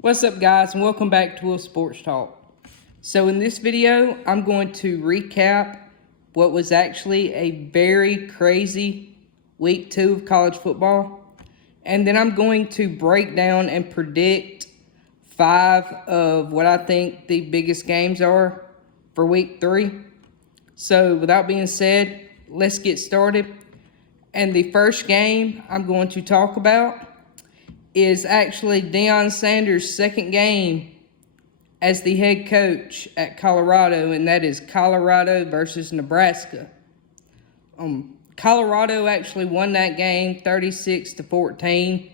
What's up, guys, and welcome back to Will Sports Talk. So in this video, I'm going to recap what was actually a very crazy week 2 of college football. And then I'm going to break down and predict 5 of what I think the biggest games are for week 3. So without being said, let's get started. And the first game I'm going to talk about is actually Deion Sanders' second game as the head coach at Colorado, and that is Colorado versus Nebraska. Colorado actually won that game 36-14.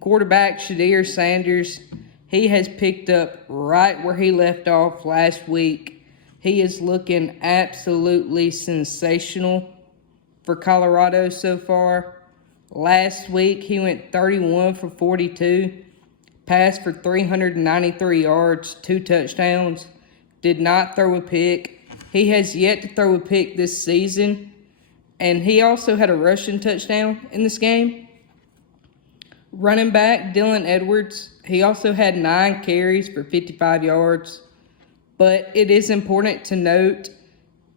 Quarterback Shedeur Sanders, he has picked up right where he left off last week. He is looking absolutely sensational for Colorado so far. Last week, he went 31 for 42, passed for 393 yards, 2 touchdowns, did not throw a pick. He has yet to throw a pick this season, and he also had a rushing touchdown in this game. Running back Dylan Edwards, he also had 9 carries for 55 yards, but it is important to note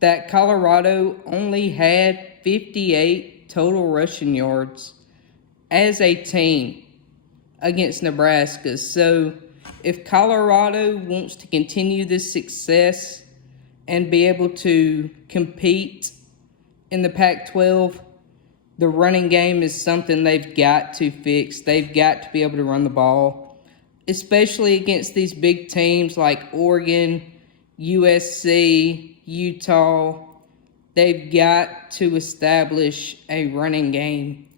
that Colorado only had 58 total rushing yards as a team against Nebraska. So if Colorado wants to continue this success and be able to compete in the Pac-12, the running game is something they've got to fix. They've got to be able to run the ball, especially against these big teams like Oregon, USC, Utah. They've got to establish a running game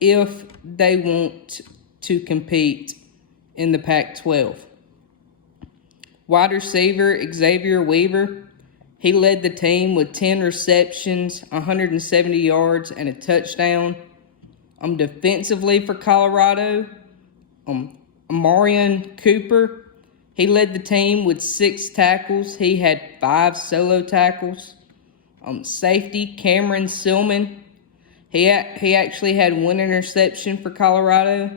if they want to compete in the Pac-12. Wide receiver Xavier Weaver, he led the team with 10 receptions, 170 yards, and a touchdown. Defensively for Colorado, Amarian Cooper, he led the team with 6 tackles. He had 5 solo tackles. Safety Cameron Silman, he actually had 1 interception for Colorado.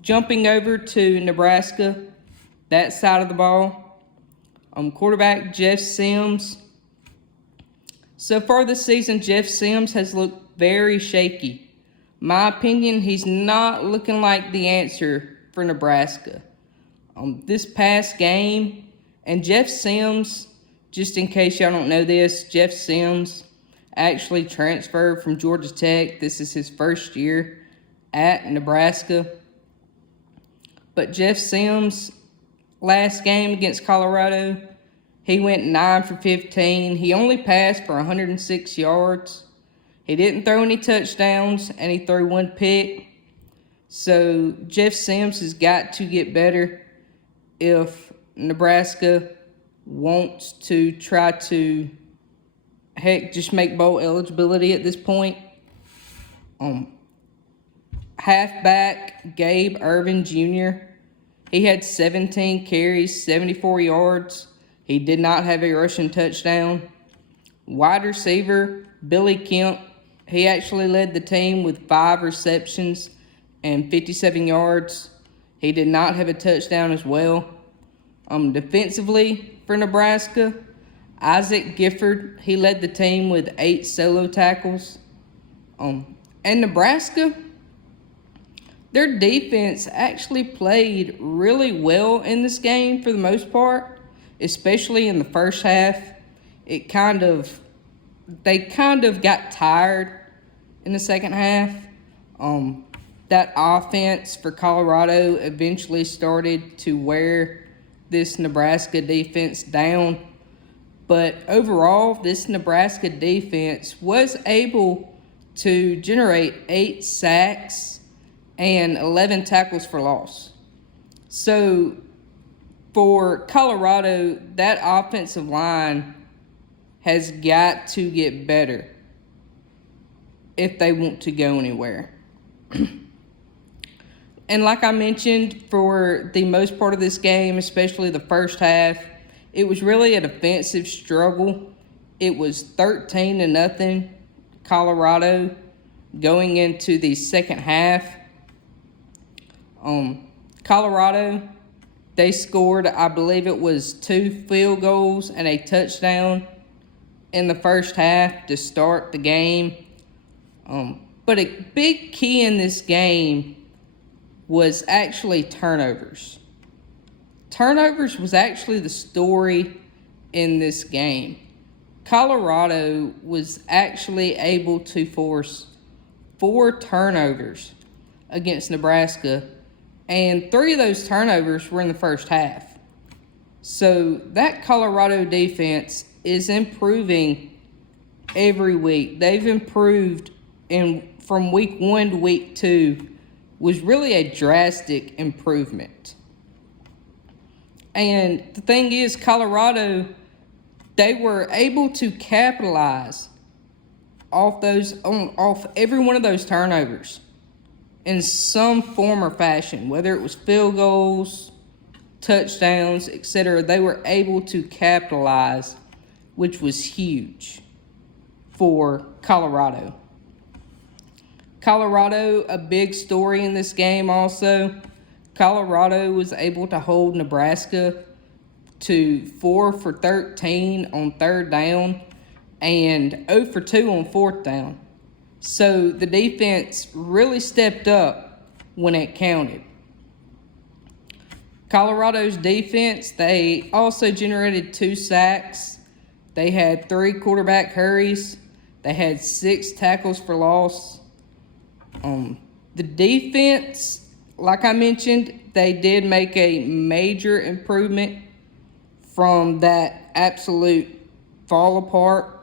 Jumping over to Nebraska, that side of the ball, quarterback Jeff Sims. So far this season, Jeff Sims has looked very shaky. My opinion, he's not looking like the answer for Nebraska. This past game, and Jeff Sims, just in case y'all don't know this, Jeff Sims actually transferred from Georgia Tech. This is his first year at Nebraska. But Jeff Sims, last game against Colorado, he went 9 for 15. He only passed for 106 yards. He didn't throw any touchdowns, and he threw 1 pick. So Jeff Sims has got to get better if Nebraska wants to try to, just make bowl eligibility at this point. Halfback Gabe Ervin Jr., he had 17 carries, 74 yards. He did not have a rushing touchdown. Wide receiver Billy Kemp, he actually led the team with 5 receptions and 57 yards. He did not have a touchdown as well. Defensively for Nebraska, Isaac Gifford, he led the team with 8 solo tackles. And Nebraska, their defense actually played really well in this game for the most part, especially in the first half. They kind of got tired in the second half. That offense for Colorado eventually started to wear this Nebraska defense down. But overall, this Nebraska defense was able to generate 8 sacks and 11 tackles for loss. So for Colorado, that offensive line has got to get better if they want to go anywhere. And like I mentioned, for the most part of this game, especially the first half, it was really a defensive struggle. It was 13-0 Colorado going into the second half. Colorado, they scored, I believe it was 2 field goals and a touchdown in the first half to start the game. But a big key in this game was actually turnovers. Turnovers was actually the story in this game. Colorado was actually able to force 4 turnovers against Nebraska, and 3 of those turnovers were in the first half. So that Colorado defense is improving every week. They've improved from week 1 to week 2 was really a drastic improvement. And the thing is, Colorado, they were able to capitalize off every one of those turnovers in some form or fashion, whether it was field goals, touchdowns, etc. They were able to capitalize, which was huge for Colorado. Colorado, a big story in this game also. Colorado was able to hold Nebraska to 4 for 13 on 3rd down and 0 for 2 on 4th down. So the defense really stepped up when it counted. Colorado's defense, they also generated 2 sacks. They had 3 quarterback hurries. They had 6 tackles for loss. The defense, like I mentioned, they did make a major improvement from that absolute fall apart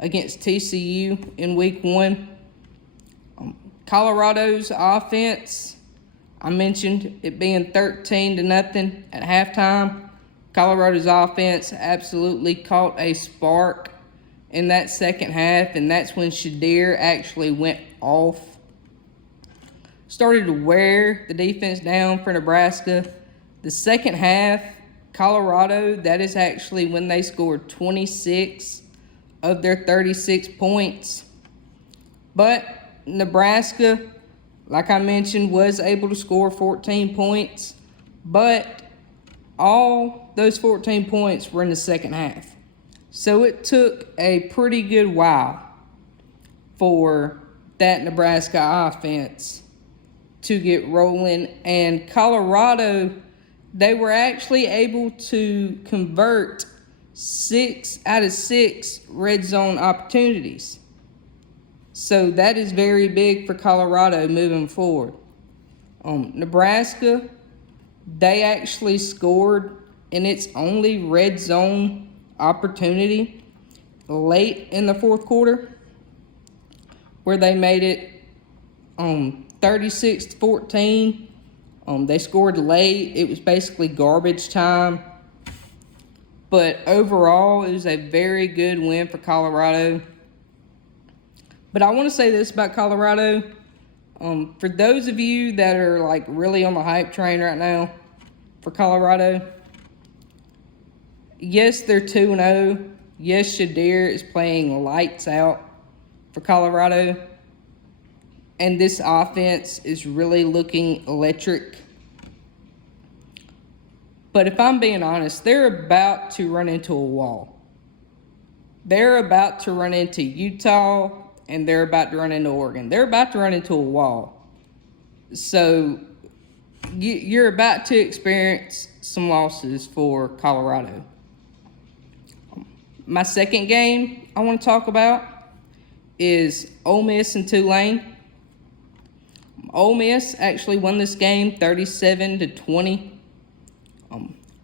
against TCU in week 1. Colorado's offense, I mentioned it being 13-0 at halftime. Colorado's offense absolutely caught a spark in that second half, and that's when Shadir actually went off. Started to wear the defense down for Nebraska. The second half, Colorado, that is actually when they scored 26 of their 36 points. But Nebraska, like I mentioned, was able to score 14 points. But all those 14 points were in the second half. So it took a pretty good while for that Nebraska offense to get rolling. And Colorado, they were actually able to convert 6 out of 6 red zone opportunities. So that is very big for Colorado moving forward. Nebraska, they actually scored in its only red zone opportunity late in the fourth quarter, where they made it 36-14. They scored late. It was basically garbage time. But overall, it was a very good win for Colorado. But I want to say this about Colorado. For those of you that are like really on the hype train right now for Colorado, yes, they're 2-0. Yes, Shadir is playing lights out for Colorado. And this offense is really looking electric. But if I'm being honest, they're about to run into a wall. They're about to run into Utah, and they're about to run into Oregon. They're about to run into a wall. So you're about to experience some losses for Colorado. My second game I want to talk about is Ole Miss and Tulane. Ole Miss actually won this game 37-20.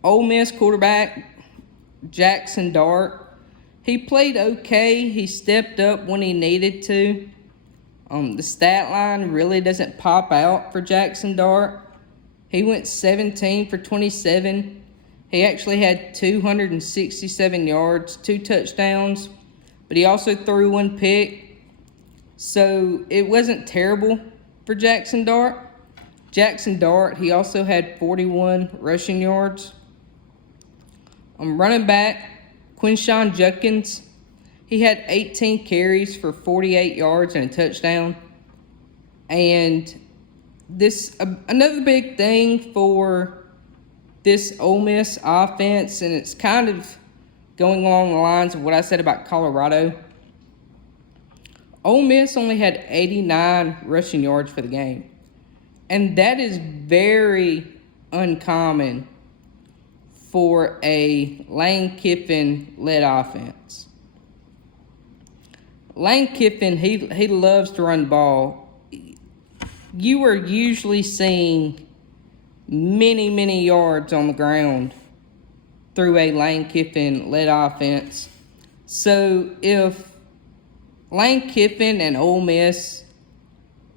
Ole Miss quarterback Jackson Dart, he played okay. He stepped up when he needed to. The stat line really doesn't pop out for Jackson Dart. He went 17 for 27. He actually had 267 yards, 2 touchdowns, but he also threw 1 pick. So it wasn't terrible for Jackson Dart. Jackson Dart, he also had 41 rushing yards. Running back Quinshon Judkins, he had 18 carries for 48 yards and a touchdown. And Another big thing for this Ole Miss offense, and it's kind of going along the lines of what I said about Colorado. Ole Miss only had 89 rushing yards for the game, and that is very uncommon for a Lane Kiffin-led offense. Lane Kiffin, he loves to run the ball. You are usually seeing many yards on the ground through a Lane Kiffin-led offense. So if Lane Kiffin and Ole Miss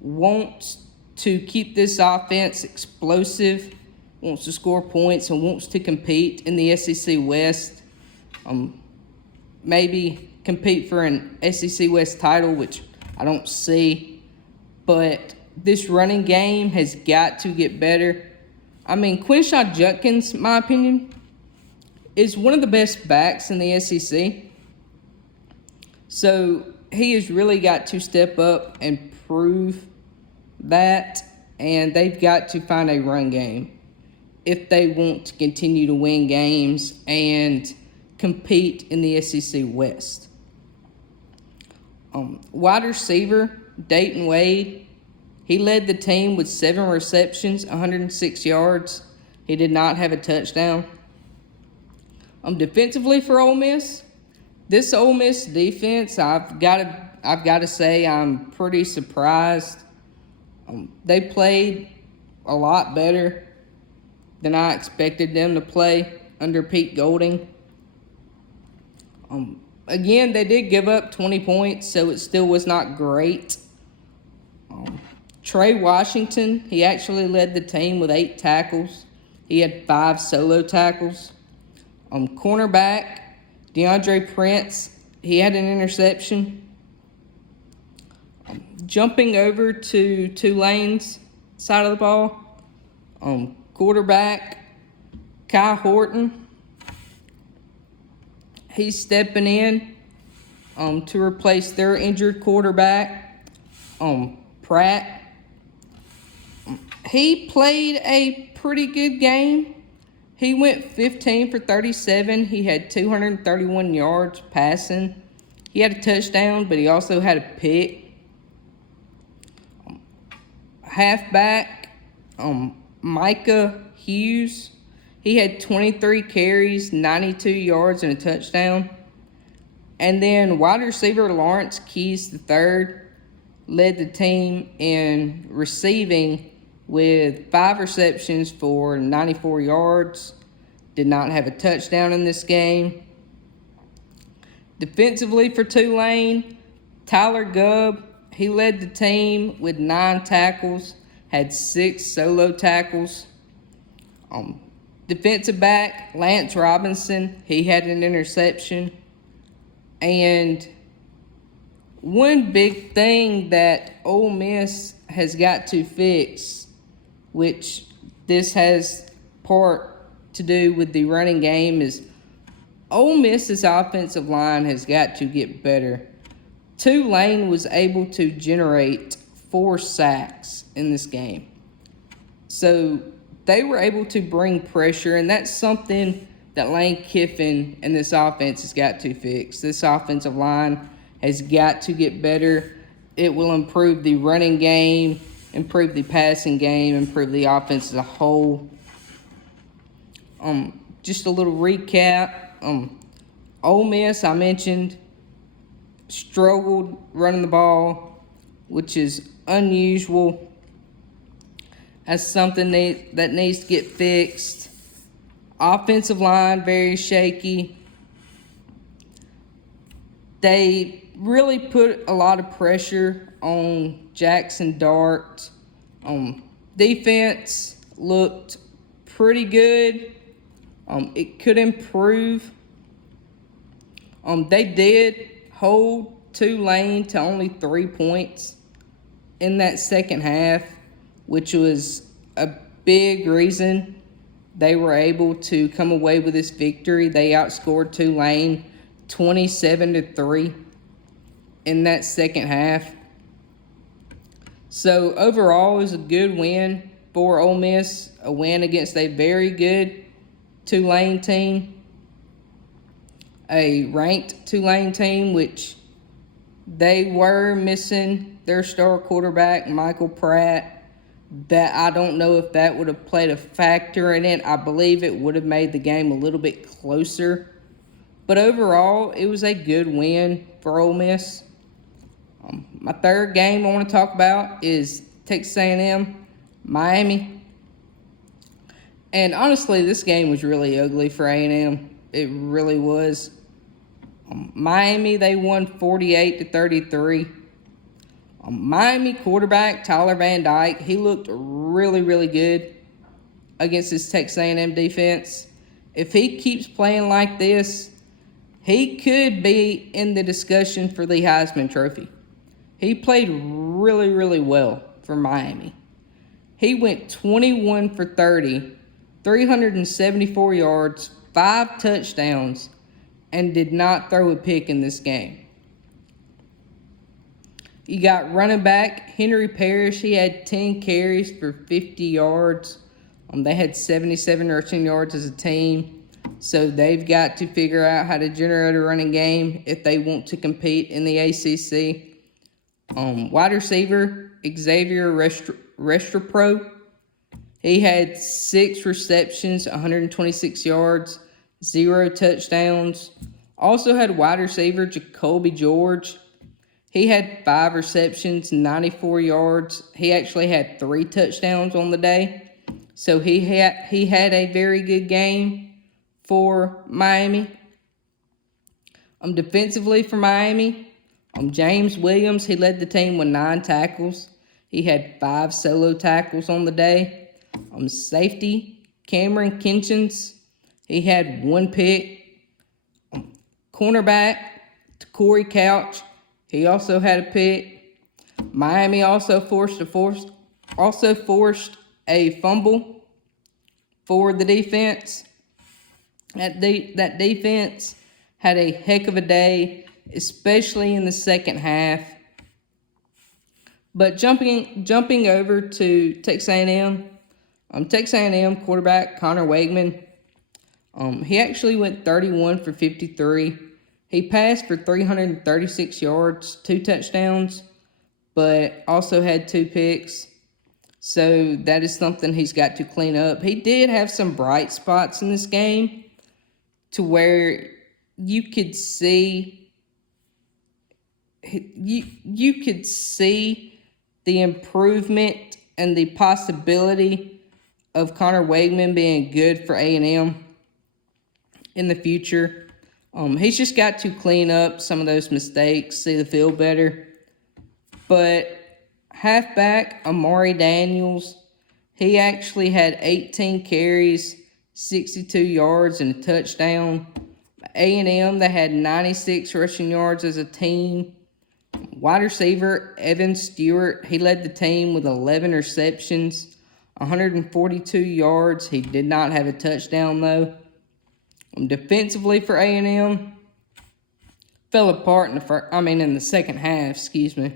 wants to keep this offense explosive, wants to score points, and wants to compete in the SEC West, maybe compete for an SEC West title, which I don't see, but this running game has got to get better. I mean, Quinshon Judkins, in my opinion, is one of the best backs in the SEC. So he has really got to step up and prove that, and they've got to find a run game if they want to continue to win games and compete in the SEC West. Wide receiver, Dayton Wade, he led the team with 7 receptions, 106 yards. He did not have a touchdown. Defensively for Ole Miss, this Ole Miss defense, I've got to say I'm pretty surprised. They played a lot better than I expected them to play under Pete Golding. Again, they did give up 20 points, so it still was not great. Trey Washington, he actually led the team with 8 tackles. He had 5 solo tackles. Cornerback, DeAndre Prince, he had an interception. Jumping over to Tulane's side of the ball, quarterback, Kai Horton, he's stepping in to replace their injured quarterback, Pratt. He played a pretty good game. He went 15 for 37. He had 231 yards passing. He had a touchdown, but he also had a pick. Halfback, Micah Hughes, he had 23 carries, 92 yards, and a touchdown. And then wide receiver Lawrence Keys III led the team in receiving with 5 receptions for 94 yards. Did not have a touchdown in this game. Defensively for Tulane, Tyler Gubb, he led the team with 9 tackles, had 6 solo tackles. Defensive back, Lance Robinson, he had an interception. And one big thing that Ole Miss has got to fix, which this has part to do with the running game, is Ole Miss's offensive line has got to get better. Tulane was able to generate 4 sacks in this game. So they were able to bring pressure, and that's something that Lane Kiffin and this offense has got to fix. This offensive line has got to get better. It will improve the running game, improve the passing game, improve the offense as a whole. Just a little recap. Ole Miss, I mentioned, struggled running the ball, which is unusual. That's something that needs to get fixed. Offensive line, very shaky. They really put a lot of pressure on Jackson Dart. Defense looked pretty good. It could improve. They did hold Tulane to only 3 points in that second half, which was a big reason they were able to come away with this victory. They outscored Tulane 27-3 in that second half. So overall, it was a good win for Ole Miss, a win against a very good Tulane team, a ranked Tulane team, which they were missing their star quarterback, Michael Pratt. That I don't know if that would have played a factor in it. I believe it would have made the game a little bit closer. But overall, it was a good win for Ole Miss. My third game I want to talk about is Texas A&M, Miami. And honestly, this game was really ugly for A&M. It really was. Miami, they won 48-33. Miami quarterback Tyler Van Dyke, he looked really, really good against this Texas A&M defense. If he keeps playing like this, he could be in the discussion for the Heisman Trophy. He played really, really well for Miami. He went 21 for 30, 374 yards, 5 touchdowns, and did not throw a pick in this game. You got running back Henry Parrish. He had 10 carries for 50 yards. They had 77 rushing yards as a team. So they've got to figure out how to generate a running game if they want to compete in the ACC. Wide receiver Xavier Restrepo. He had 6 receptions, 126 yards, 0 touchdowns. Also had wide receiver Jacoby George. He had 5 receptions, 94 yards. He actually had 3 touchdowns on the day. So he had a very good game for Miami. Defensively for Miami, James Williams, he led the team with 9 tackles. He had 5 solo tackles on the day. Safety, Cameron Kinchens, he had 1 pick. Cornerback, Corey Couch, he also had a pick. Miami also forced a fumble for the defense. That defense had a heck of a day, especially in the second half. But jumping over to Texas A&M, Texas A&M quarterback Connor Wakeman, he actually went 31 for 53. He passed for 336 yards, 2 touchdowns, but also had 2 picks. So that is something he's got to clean up. He did have some bright spots in this game to where you could see you could see the improvement and the possibility of Connor Wakeman being good for A&M in the future. He's just got to clean up some of those mistakes, see the field better. But halfback Amari Daniels, he actually had 18 carries, 62 yards, and a touchdown. A&M, they had 96 rushing yards as a team. Wide receiver Evan Stewart, he led the team with 11 receptions, 142 yards. He did not have a touchdown, though. Defensively for A&M, fell apart in the second half, excuse me.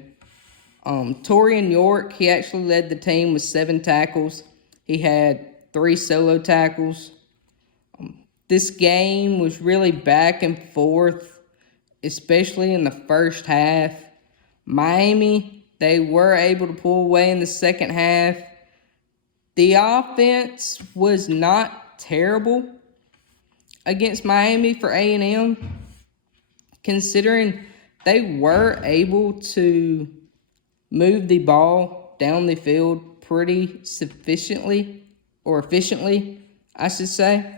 Torian York, he actually led the team with 7 tackles. He had 3 solo tackles. This game was really back and forth, especially in the first half. Miami, they were able to pull away in the second half. The offense was not terrible against Miami for A&M, considering they were able to move the ball down the field pretty efficiently, I should say.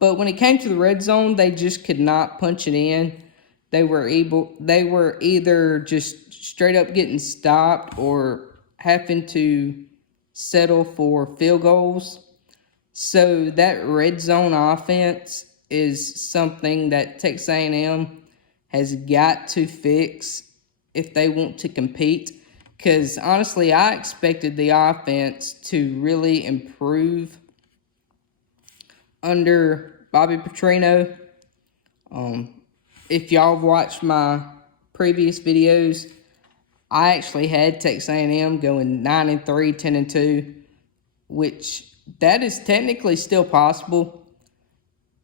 But when it came to the red zone, they just could not punch it in. They were either just straight up getting stopped or having to settle for field goals. So that red zone offense is something that Texas A&M has got to fix if they want to compete. Because honestly, I expected the offense to really improve under Bobby Petrino. If y'all have watched my previous videos, I actually had Texas A&M going 9-3, 10-2, which that is technically still possible,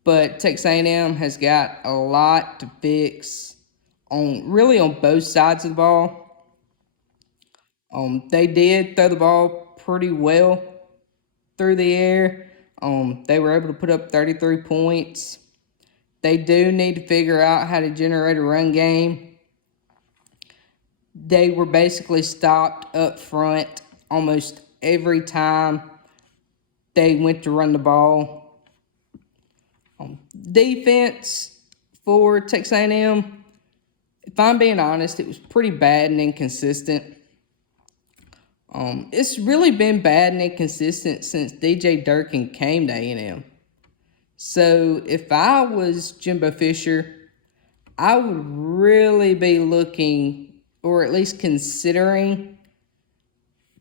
but Texas A&M has got a lot to fix on both sides of the ball. They did throw the ball pretty well through the air. They were able to put up 33 points. They do need to figure out how to generate a run game. They were basically stopped up front almost every time they went to run the ball. Defense for Texas A&M, if I'm being honest, it was pretty bad and inconsistent. It's really been bad and inconsistent since DJ Durkin came to A&M. So if I was Jimbo Fisher, I would really be looking, or at least considering,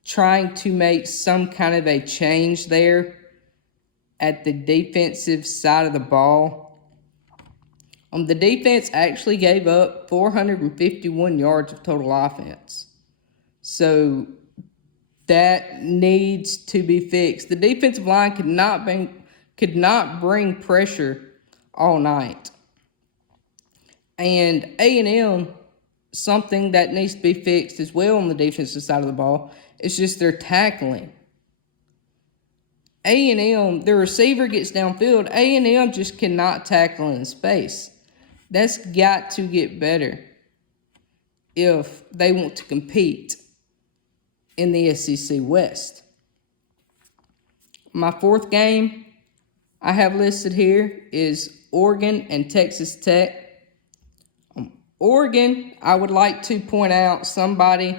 trying to make some kind of a change there at the defensive side of the ball. The defense actually gave up 451 yards of total offense. So that needs to be fixed. The defensive line could not bring pressure all night. And A&M, something that needs to be fixed as well on the defensive side of the ball is just their tackling. A&M, the receiver gets downfield. A&M just cannot tackle in space. That's got to get better if they want to compete in the SEC West. My fourth game I have listed here is Oregon and Texas Tech. Oregon, I would like to point out, somebody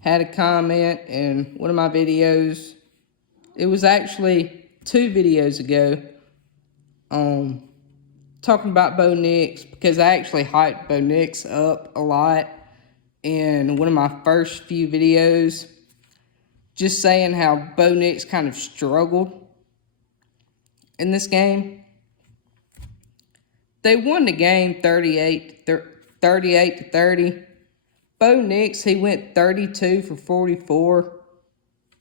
had a comment in one of my videos. It was actually 2 videos ago, talking about Bo Nix, because I actually hyped Bo Nix up a lot in one of my first few videos, just saying how Bo Nix kind of struggled in this game. They won the game 38 to 30. Bo Nix, he went 32 for 44.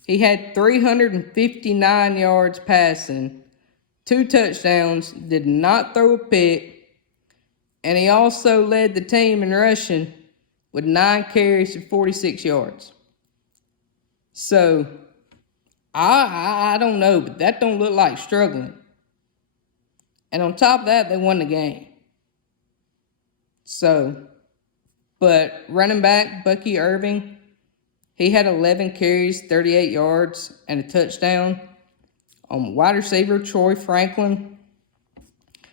He had 359 yards passing, 2 touchdowns, did not throw a pick, and he also led the team in rushing with 9 carries for 46 yards. So, I don't know, but that don't look like struggling. And on top of that, they won the game. So, but running back Bucky Irving, he had 11 carries, 38 yards, and a touchdown. Wide receiver Troy Franklin,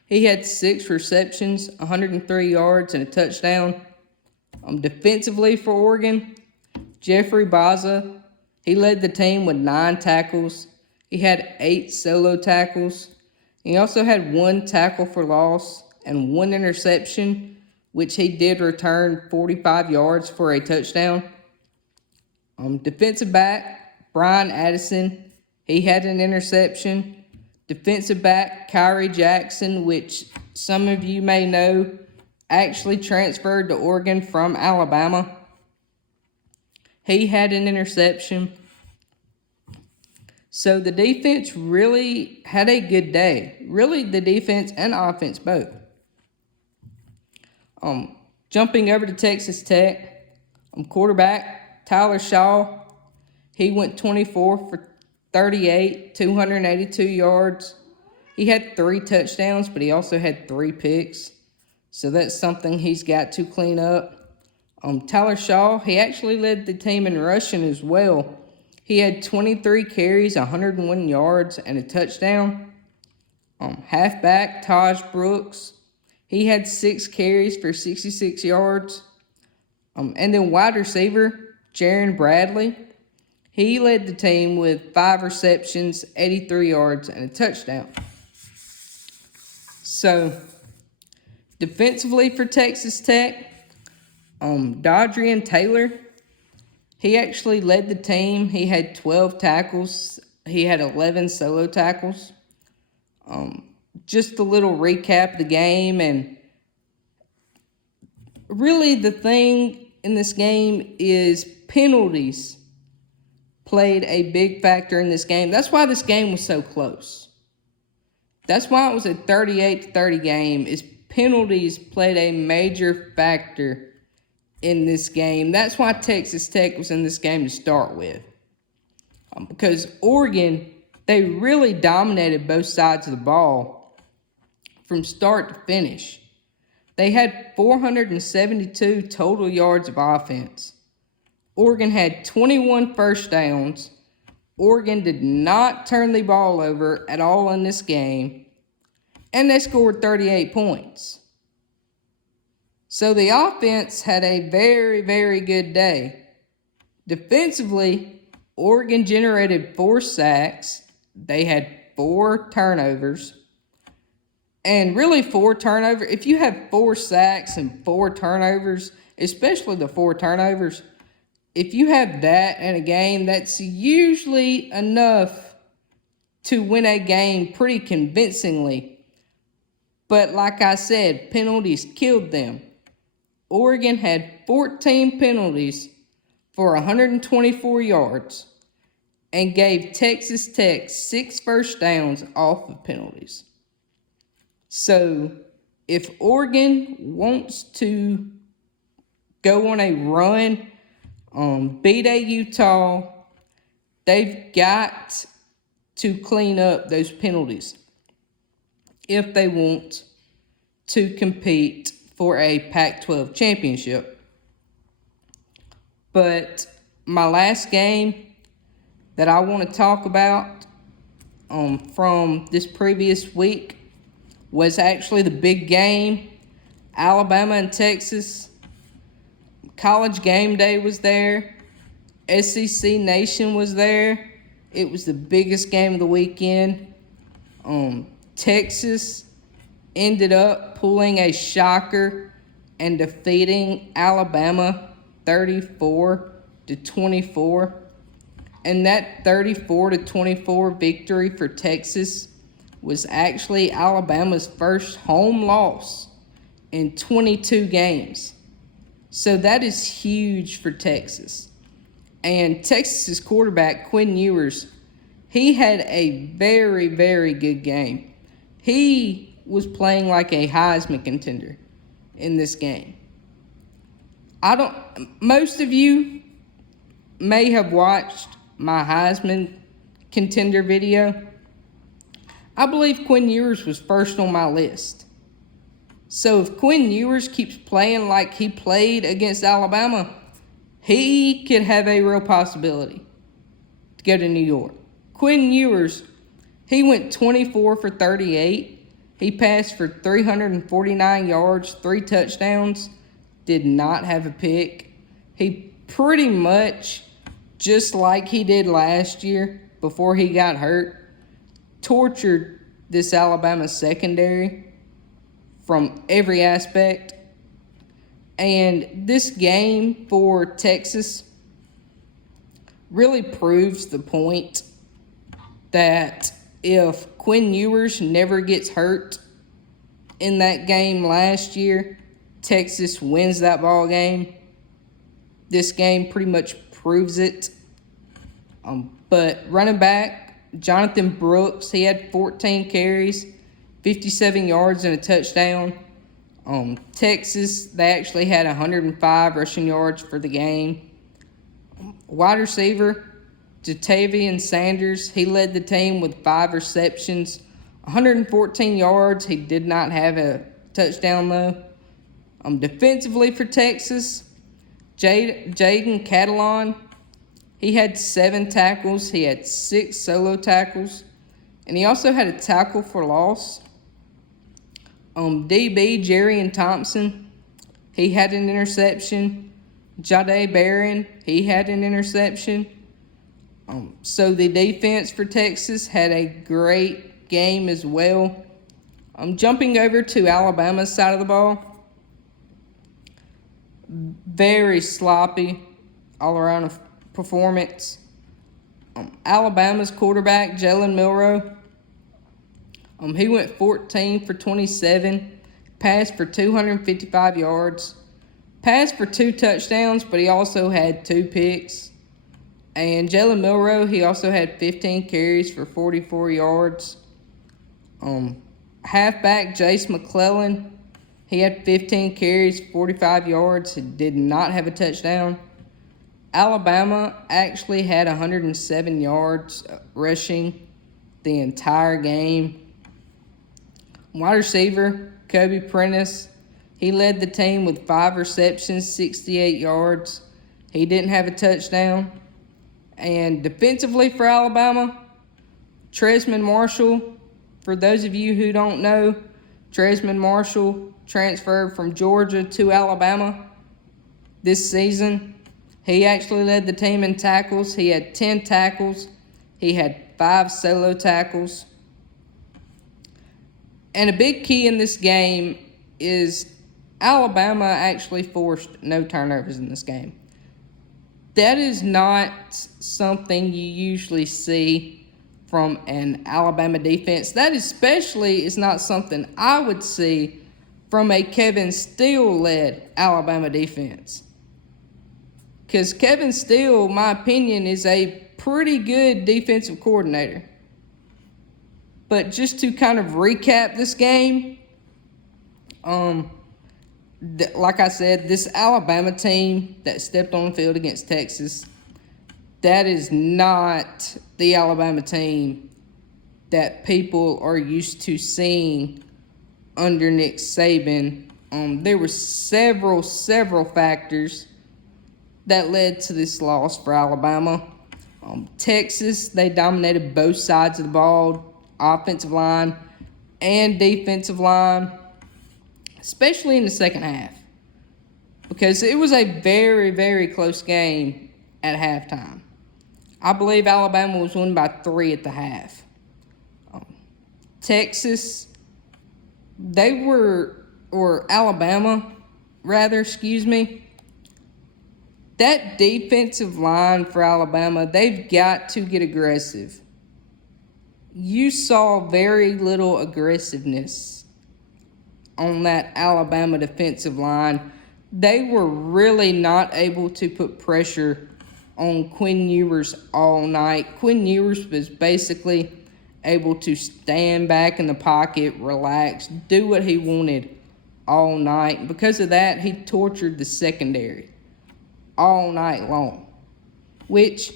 he had 6 receptions, 103 yards, and a touchdown. Defensively for Oregon, Jeffrey Baza, he led the team with 9 tackles. He had 8 solo tackles. He also had 1 tackle for loss and 1 interception, which he did return 45 yards for a touchdown. Defensive back Brian Addison, he had an interception. Defensive back Kyrie Jackson, which some of you may know, actually transferred to Oregon from Alabama. He had an interception. So the defense really had a good day. Really, the defense and offense both. Jumping over to Texas Tech, quarterback Tyler Shaw, he went 24 for 38, 282 yards. He had 3 touchdowns, but he also had 3 picks. So that's something he's got to clean up. Tyler Shaw, he actually led the team in rushing as well. He had 23 carries, 101 yards, and a touchdown. Halfback Taj Brooks, he had 6 carries for 66 yards. And then wide receiver Jaron Bradley, he led the team with 5 receptions, 83 yards, and a touchdown. So, defensively for Texas Tech, Dodrian Taylor, he actually led the team. He had 12 tackles. He had 11 solo tackles. Just a little recap of the game, and really the thing in this game is penalties played a big factor in this game. That's why this game was so close. That's why it was a 38-30 game, is penalties played a major factor in this game. That's why Texas Tech was in this game to start with. Because Oregon, they really dominated both sides of the ball from start to finish. They had 472 total yards of offense. Oregon had 21 first downs. Oregon did not turn the ball over at all in this game. And they scored 38 points. So the offense had a very, very good day. Defensively, Oregon generated 4 sacks. They had 4 turnovers. And really 4 turnovers. If you have 4 sacks and 4 turnovers, especially the 4 turnovers, if you have that in a game, that's usually enough to win a game pretty convincingly. But like I said, penalties killed them. Oregon had 14 penalties for 124 yards and gave Texas Tech 6 first downs off of penalties. So if Oregon wants to go on a run, beat a Utah, they've got to clean up those penalties if they want to compete for a Pac-12 championship. But my last game that I want to talk about from this previous week was actually the big game, Alabama and Texas. College Game Day was there. SEC Nation was there. It was the biggest game of the weekend. Texas ended up pulling a shocker and defeating Alabama 34-24. And that 34-24 victory for Texas was actually Alabama's first home loss in 22 games. So that is huge for Texas. And Texas's quarterback, Quinn Ewers, he had a very, very good game. He was playing like a Heisman contender in this game. Most of you may have watched my Heisman contender video. I believe Quinn Ewers was first on my list. So if Quinn Ewers keeps playing like he played against Alabama, he could have a real possibility to go to New York. Quinn Ewers, he went 24 for 38. He passed for 349 yards, 3 touchdowns, did not have a pick. He pretty much, just like he did last year before he got hurt, tortured this Alabama secondary from every aspect. And this game for Texas really proves the point that if Quinn Ewers never gets hurt in that game last year, Texas wins that ball game. This game pretty much proves it. But running back, Jonathan Brooks, he had 14 carries, 57 yards and a touchdown. Texas, they actually had 105 rushing yards for the game. Wide receiver, Ja'Tavion Sanders, he led the team with 5 receptions, 114 yards. He did not have a touchdown, though. Defensively for Texas, Jaden Catalon, he had 7 tackles. He had 6 solo tackles. And he also had a tackle for loss. DB, Jerrion Thompson, he had an interception. Jahdae Barron, he had an interception. So the defense for Texas had a great game as well. Jumping over to Alabama's side of the ball, very sloppy all-around performance. Alabama's quarterback, Jalen Milroe, he went 14 for 27, passed for 255 yards, passed for 2 touchdowns, but he also had 2 picks. And Jalen Milroe, he also had 15 carries for 44 yards. Halfback Jace McClellan, he had 15 carries, 45 yards. He did not have a touchdown. Alabama actually had 107 yards rushing the entire game. Wide receiver Kobe Prentice, he led the team with 5 receptions, 68 yards. He didn't have a touchdown. And defensively for Alabama, Tresman Marshall, for those of you who don't know, Tresman Marshall transferred from Georgia to Alabama this season. He actually led the team in tackles. He had 10 tackles. He had 5 solo tackles. And a big key in this game is Alabama actually forced no turnovers in this game. That is not something you usually see from an Alabama defense. That especially is not something I would see from a Kevin Steele-led Alabama defense. Because Kevin Steele, my opinion, is a pretty good defensive coordinator. But just to kind of recap this game, like I said, this Alabama team that stepped on the field against Texas, that is not the Alabama team that people are used to seeing under Nick Saban. There were several factors that led to this loss for Alabama. Texas, they dominated both sides of the ball, offensive line and defensive line, especially in the second half, because it was a very, very close game at halftime. I believe Alabama was winning by 3 at the half. Texas, Alabama, that defensive line for Alabama, they've got to get aggressive. You saw very little aggressiveness on that Alabama defensive line. They were really not able to put pressure on Quinn Ewers all night. Quinn Ewers was basically able to stand back in the pocket, relax, do what he wanted all night. Because of that, he tortured the secondary all night long, which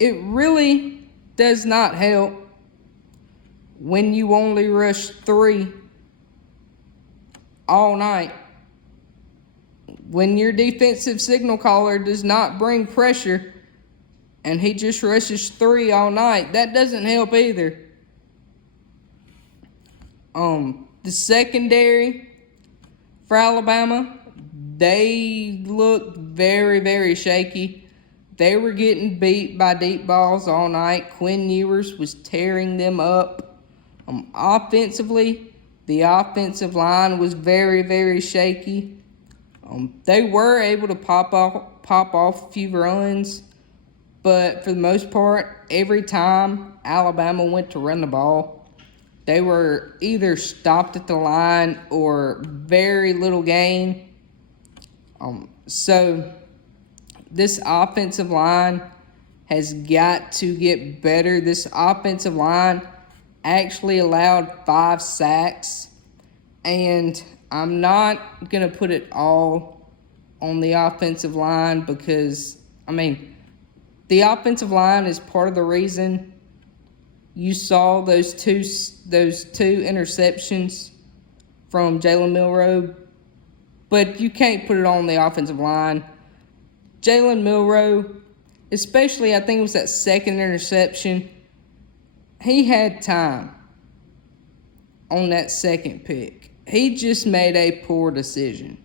it really does not help when you only rush 3 all night. When your defensive signal caller does not bring pressure and he just rushes 3 all night, that doesn't help either. The secondary for Alabama, they looked very, very shaky. They were getting beat by deep balls all night. Quinn Ewers was tearing them up. Offensively, the offensive line was very, very shaky. They were able to pop off a few runs, but for the most part, every time Alabama went to run the ball, they were either stopped at the line or very little gain. So this offensive line has got to get better. This offensive line actually allowed 5 sacks, and I'm not going to put it all on the offensive line because, the offensive line is part of the reason you saw those two interceptions from Jalen Milroe, but you can't put it on the offensive line. Jalen Milroe, especially I think it was that second interception, he had time on that second pick. He just made a poor decision.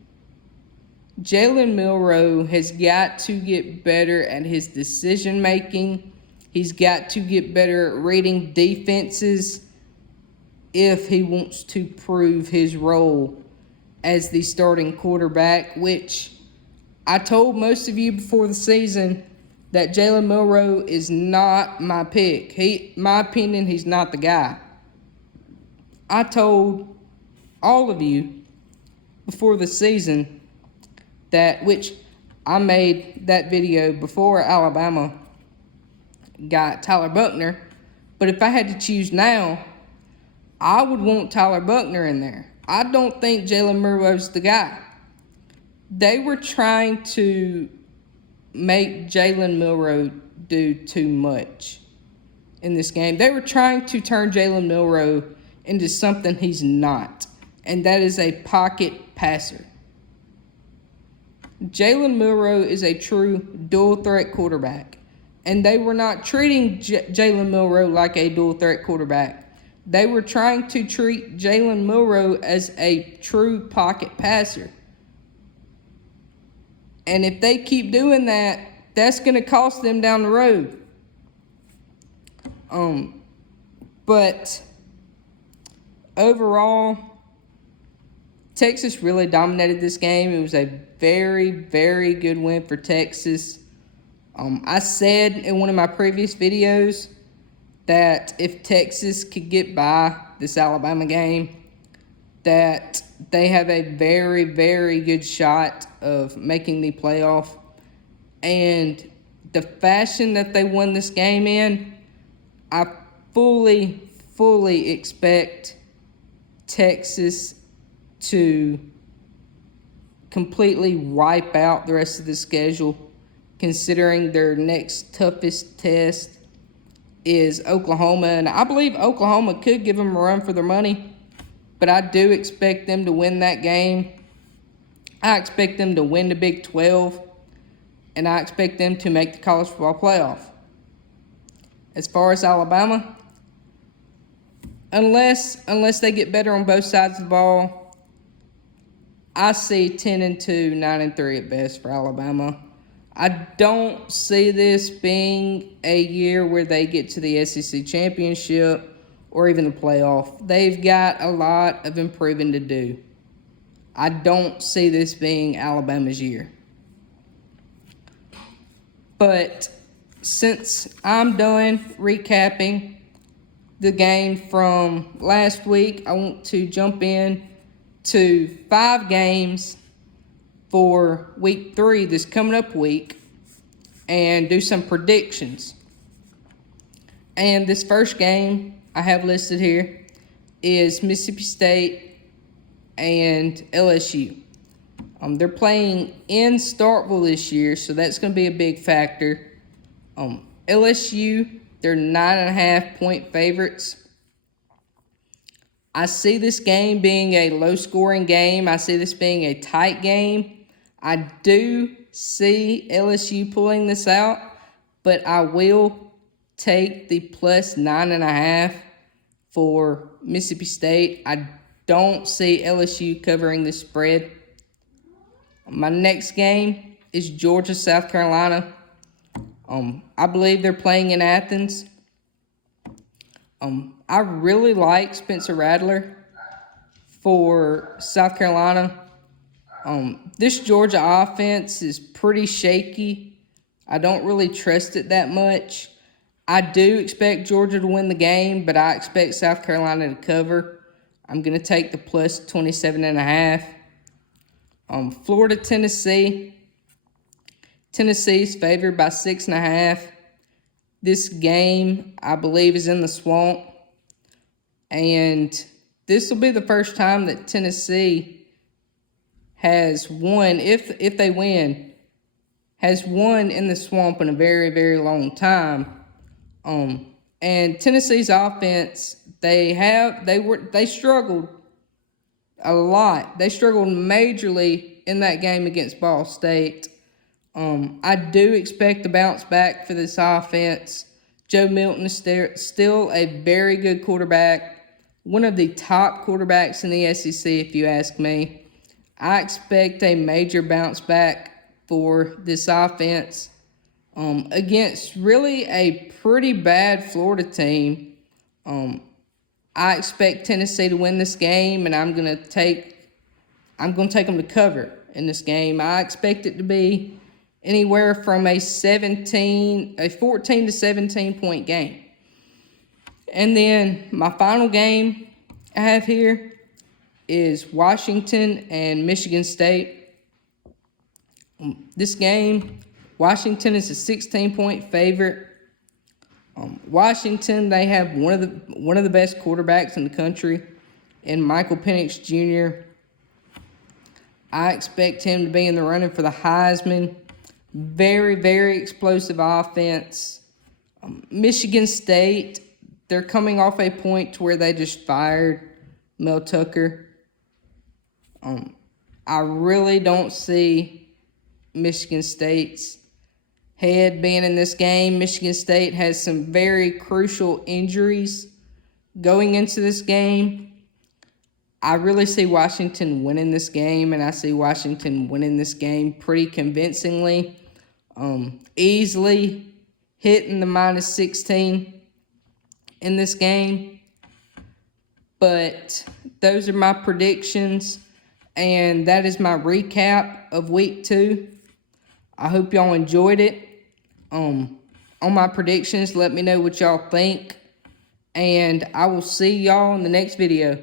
Jalen Milroe has got to get better at his decision making. He's got to get better at reading defenses if he wants to prove his role as the starting quarterback, which I told most of you before the season that Jalen Milroe is not my pick. My opinion, he's not the guy. I told all of you before the season which I made that video before Alabama got Tyler Buchner. But if I had to choose now, I would want Tyler Buchner in there. I don't think Jalen Milroe's the guy. They were trying to make Jalen Milroe do too much in this game. They were trying to turn Jalen Milroe into something he's not, and that is a pocket passer. Jalen Milroe is a true dual-threat quarterback, and they were not treating Jalen Milroe like a dual-threat quarterback. They were trying to treat Jalen Milroe as a true pocket passer. And if they keep doing that, that's going to cost them down the road. But overall, Texas really dominated this game. It was a very, very good win for Texas. I said in one of my previous videos that if Texas could get by this Alabama game, that they have a very, very good shot of making the playoff. And the fashion that they won this game in, I fully expect Texas to completely wipe out the rest of the schedule, considering their next toughest test is Oklahoma. And I believe Oklahoma could give them a run for their money, but I do expect them to win that game. I expect them to win the Big 12, and I expect them to make the college football playoff. As far as Alabama, unless they get better on both sides of the ball, I see 10-2, 9-3 at best for Alabama. I don't see this being a year where they get to the SEC championship or even the playoff. They've got a lot of improving to do. I don't see this being Alabama's year. But since I'm done recapping the game from last week, I want to jump in to 5 games for week 3, this coming up week, and do some predictions. And this first game I have listed here is Mississippi State and LSU. They're playing in Starkville this year, so that's going to be a big factor. LSU, they're 9.5-point favorites. I see this game being a low-scoring game. I see this being a tight game. I do see LSU pulling this out, but I will take the plus 9.5 for Mississippi State. I don't see LSU covering the spread. My next game is Georgia, South Carolina. I believe they're playing in Athens. I really like Spencer Rattler for South Carolina. This Georgia offense is pretty shaky. I don't really trust it that much. I do expect Georgia to win the game, but I expect South Carolina to cover. I'm going to take the plus 27.5. Florida, Tennessee. Tennessee's favored by 6.5. This game, I believe, is in the Swamp. And this will be the first time that Tennessee has won, if they win, has won in the Swamp in a very, very long time. And Tennessee's offense, they struggled a lot. They struggled majorly in that game against Ball State. I do expect a bounce back for this offense. Joe Milton is still a very good quarterback, one of the top quarterbacks in the SEC, if you ask me. I expect a major bounce back for this offense against really a pretty bad Florida team. I expect Tennessee to win this game, and I'm going to take them to cover in this game. I expect it to be anywhere from a 14 to 17 point game. And then my final game I have here is Washington and Michigan State. This game, Washington is a 16-point favorite. Washington, they have one of the best quarterbacks in the country, in Michael Penix Jr. I expect him to be in the running for the Heisman. Very, very explosive offense. Michigan State, they're coming off a point to where they just fired Mel Tucker. I really don't see Michigan State's head being in this game. Michigan State has some very crucial injuries going into this game. I really see Washington winning this game, and I see Washington winning this game pretty convincingly. Easily hitting the -16 in this game. But those are my predictions, and that is my recap of week 2. I hope y'all enjoyed it. On my predictions, let me know what y'all think, and I will see y'all in the next video.